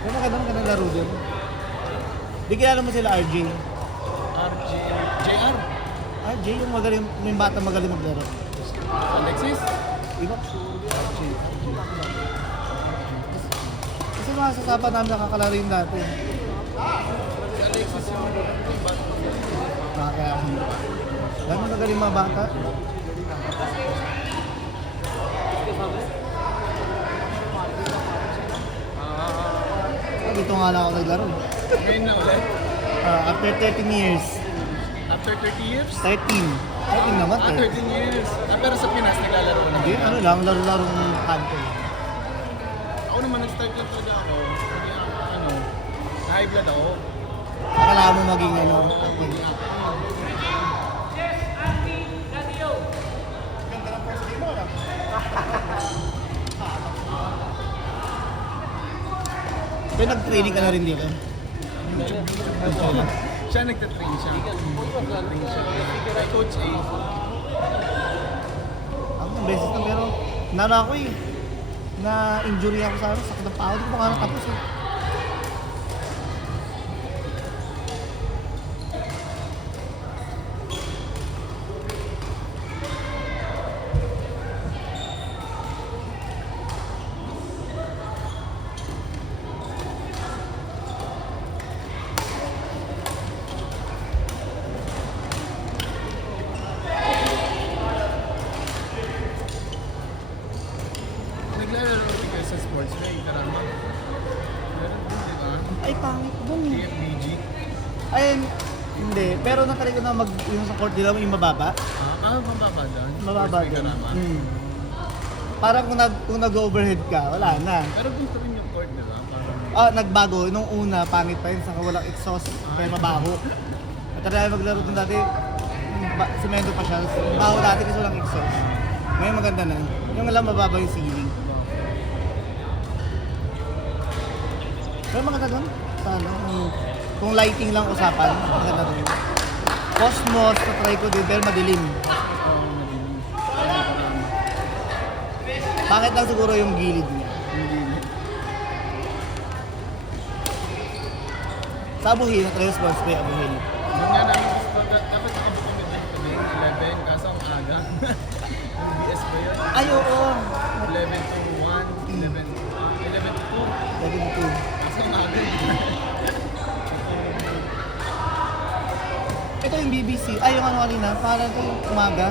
Pero magandang laro din. Di kilala mo sila RJ. RJ, JR, RJ yung magaling, yung bata magaling maglaro. Alexis. Iba? RJ. Kasi mga sasapan namin nakakalaro yung dati. Si Alexis yung bata. Kaya dami magaling mga bata. Dito nga lang ako naglaro. Ngayon na ulit. After 13 years. After 30 years? 13. 13 naman eh. 13 years. Pero sa Pinas, naglalaro na. Hindi, ano lang, laro-larong kanto. Ako naman, nag-start lang talaga ako. Hindi ako, high blood ako. Akala mo maging ano, active. Pero nag-training ka na rin dito. Siya nagtatrain siya. Nagtatrain siya. Kay Coach A. Ako ng beses na pero nano ako eh. Na-injury ako sa ano, sakit ng pao. Hindi ko nga natapos eh. Naglalaro rin kayo sa sports na karama. Meron din, di ba? Ay, pangit dun eh. PFBG. Ayun, hindi. Pero natry ko na mag, yung sa court nila, yung mababa. Mababa dyan. Mababa Sports may din. karama. Parang kung nag-overhead ka, wala na. Pero gusto rin yung court, di ba? Parang Nagbago. Nung una, pangit pa yun. Saka walang exhaust. Kaya mabaho. At tayo maglaro dun dati, semento pa siya. Mabaho dati kasi walang exhaust. Ngayon maganda na. Yung alam, mababa yung ceiling. Pero maganda dun. Paano? Kung lighting lang usapan, maganda dun. Cosmos, na-try ko din, pero madilim. Pangit lang siguro yung gilid niya. Sa Abu Hill, na-try yung sports bay, Abu Hill. yun nga namin gusto. Dapat nakabuk kami din kami. 11, kaso ang aga. Yung BS ba yun? Ay, oo. 11 to 1, 11 to 2. Lagi dito. Kaso ang aga. Ito yung BBC. Ay, yung ano kanina. Parang ito yung umaga.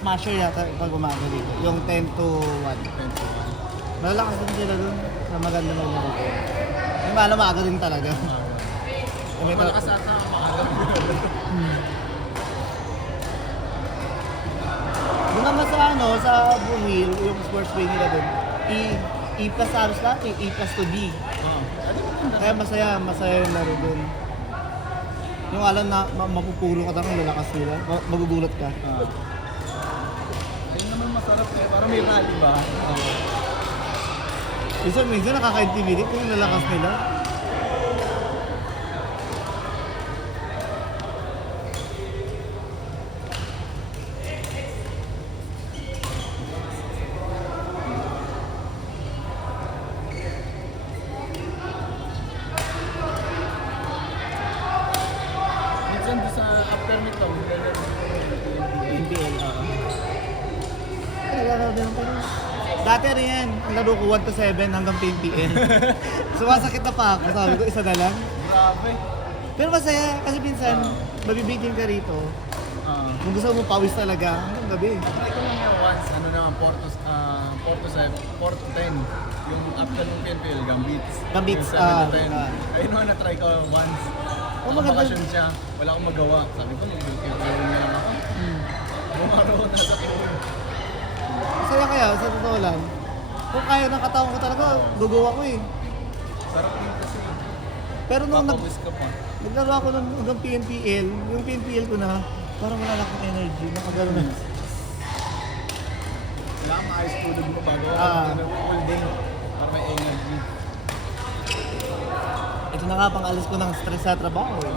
Smasher yata pag umaga dito. Yung 10 to 1. Malalakas din sila dun. Na maganda na laro. May malamaga din talaga. May Malakas ata ang maaga. Doon naman sa ano, sa Buhil, yung sports bay nila dun. E plus halos lahat eh. E plus to D. Kaya masaya yung laro dun. Yung alam na mapupuro ka talagang lalakas nila. Magugulat ka. Ayun naman masarap eh. Parang may rally ba? Minsan nakaka-intimidate yung lalakas nila. Minsan doon sa after nito, NBL, oo. Naglalaro din ako. Dati rin yan. Ang laro ko 1 to 7 hanggang 10 PM. Sumasakit na pa ako. Sabi ko, isa na lang. grabe. Pero masaya kasi minsan, mabibitin ka rito. Kung gusto mo pawis talaga, hanggang gabi. Try ko lang yan once, ano naman, 4 to 7, 4 to 10. Yung after ng PNPL, Gambits. Gambits, Yung 7 to 10. ah. Ayun naman, na-try ko once. Oh, maganda. Bakasyon siya, wala akong magawa. Sabi ko, mag-PNPL na lang ako. Buong araw ko nasa pool. Masaya kaya, sa totoo lang. Kung kaya ng katawan ko talaga, gugawa ko eh. Sarap din kasi. Pero nung Papawis ka pa. naglaro ako ng hanggang PNPL, yung PNPL ko na, parang wala na akong energy, nakagano na. Kailangan maayos tulog mo bago ako all day. Para may energy. Ito na nga pang alis ko ng stress sa trabaho eh.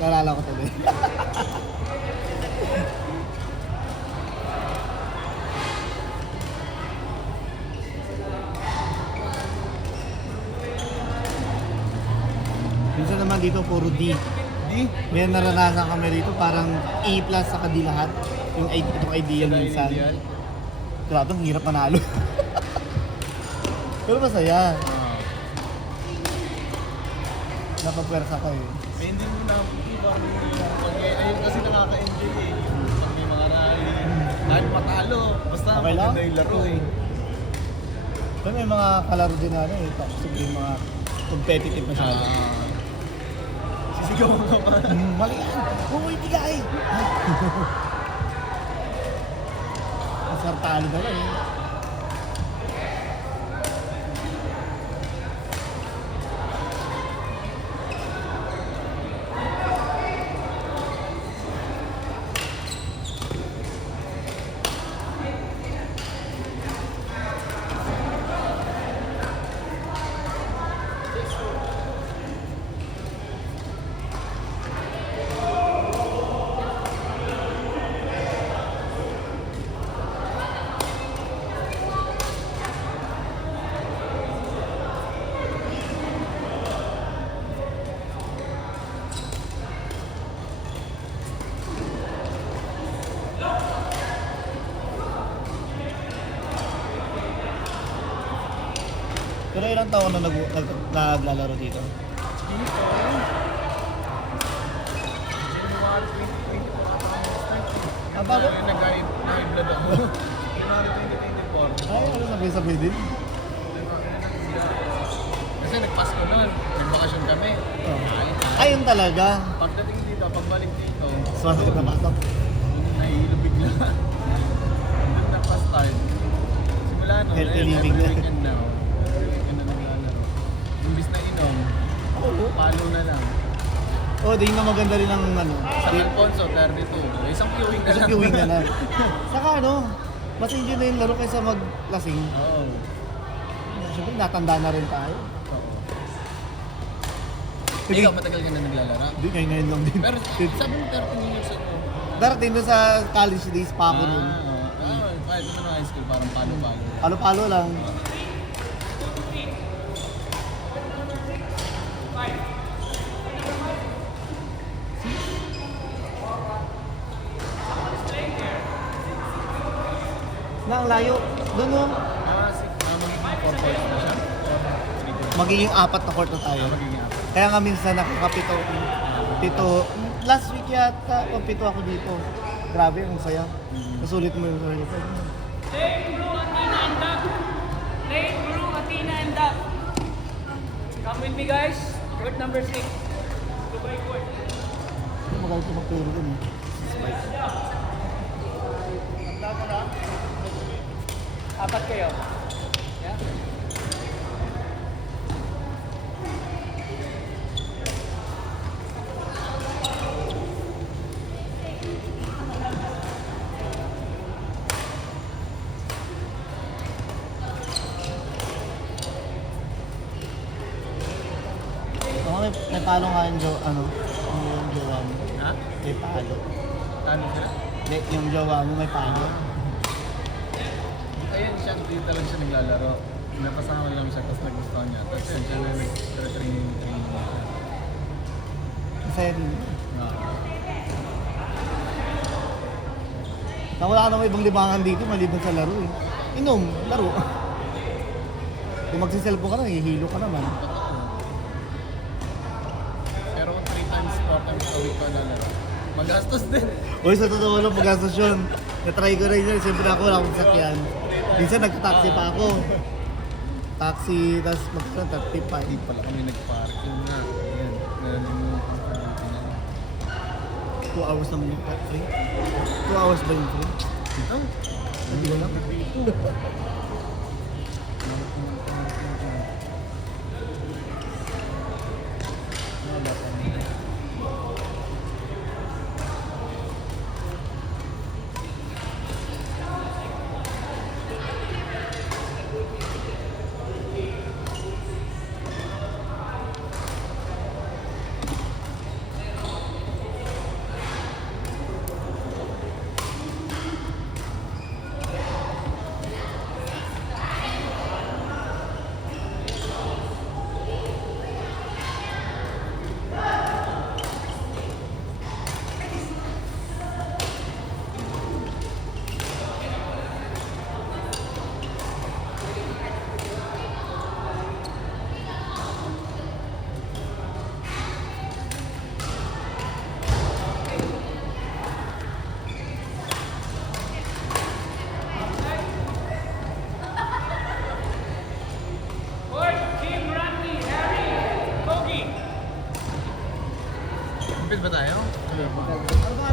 naalala ko tuloy. Minsan naman dito puro D. Di? May naranasan kami dito parang A plus sa D lahat. Yung itong ideal minsan. Ideal. Grabe, ang hirap manalo. Pero masaya. Ah. Napapwersa ko eh. Eh, hindi mo na ayun kasi nakaka-enjoy eh. Pag may mga rally, kahit matalo, basta Okay lang? maganda yung laro eh. Pero may mga kalaro din na ano eh. Toxic din mga competitive na siya. Sisigaw ka pa. Mali yan! Oo, hindi ka eh! Masartalo na lang eh. Pero ilang taon na naglalaro dito? Ah, bago? Nag-high-blood ako. January 2024. Ay, ano sabi-sabi din? Kasi nagpasko nun, nagbakasyon kami. Oh. Ayun talaga. Pagdating dito, pagbalik dito, Sumasakit na pasok. nahihilo bigla. Nung nagpa-start, simula nun, Healthy every living na. weekend na. Every weekend na naglalaro. Imbis na inom, Oo. palo na lang. Oh, di na maganda rin ang ano. Sa Alfonso, 32. Isang viewing na lang. Viewing na lang. Saka ano, mas enjoy na yung laro kaysa maglasing. Oo. Siyempre, natanda na rin tayo. Oo. Sige. Ikaw, matagal ka na naglalaro? Hindi, ngayon lang din. Pero sabi mo 13 years ago. Darating doon sa college days pa ako nun. Kahit ito na high school, parang palo-palo. Palo-palo lang. Na, ang layo. Doon mo. Magiging 4 points na siya. 3 points. Magiging 4 na court na tayo. Magiging apat. Kaya nga minsan nakakapito. Pito. Last week yata, o pito ako dito. Grabe, ang saya. Nasulit mo yung sarili ko. Lane Brew, Athena, and Duck. Lane Brew, Athena, and Duck. Come with me, guys. Court number 6. Dubai court. Magalit ko magturo dun eh. Apat kayo. Yeah. Ako may palo nga yung yung jowa mo. Ha? May palo. Tano sila? Hindi, yung jowa mo may palo. Ayun siya, hindi talaga siya naglalaro. Napasama lang siya, tapos nagustuhan niya. Tapos yun siya na nag-training. Masaya din. Ah. Saka wala ka namang ibang libangan dito maliban sa laro eh. Inom, laro. Kung magsiselfon ka na, hihilo ka naman. Pero kung 3 times, 4 times a week ko lalaro, magastos din. Uy, sa totoo lang, paggastos yun. Na-try ko rin yun. Siyempre ako, wala akong sakyan. Minsan nagtaxi pa ako. Taxi, tapos magkaroon, 35. Hindi pala kami nag-parking na. Ayan, nalilimutan ko na. 2 hours naman yung free. 2 hours ba yung free? Ito? Hindi ko lang. ba tayo? Ano ba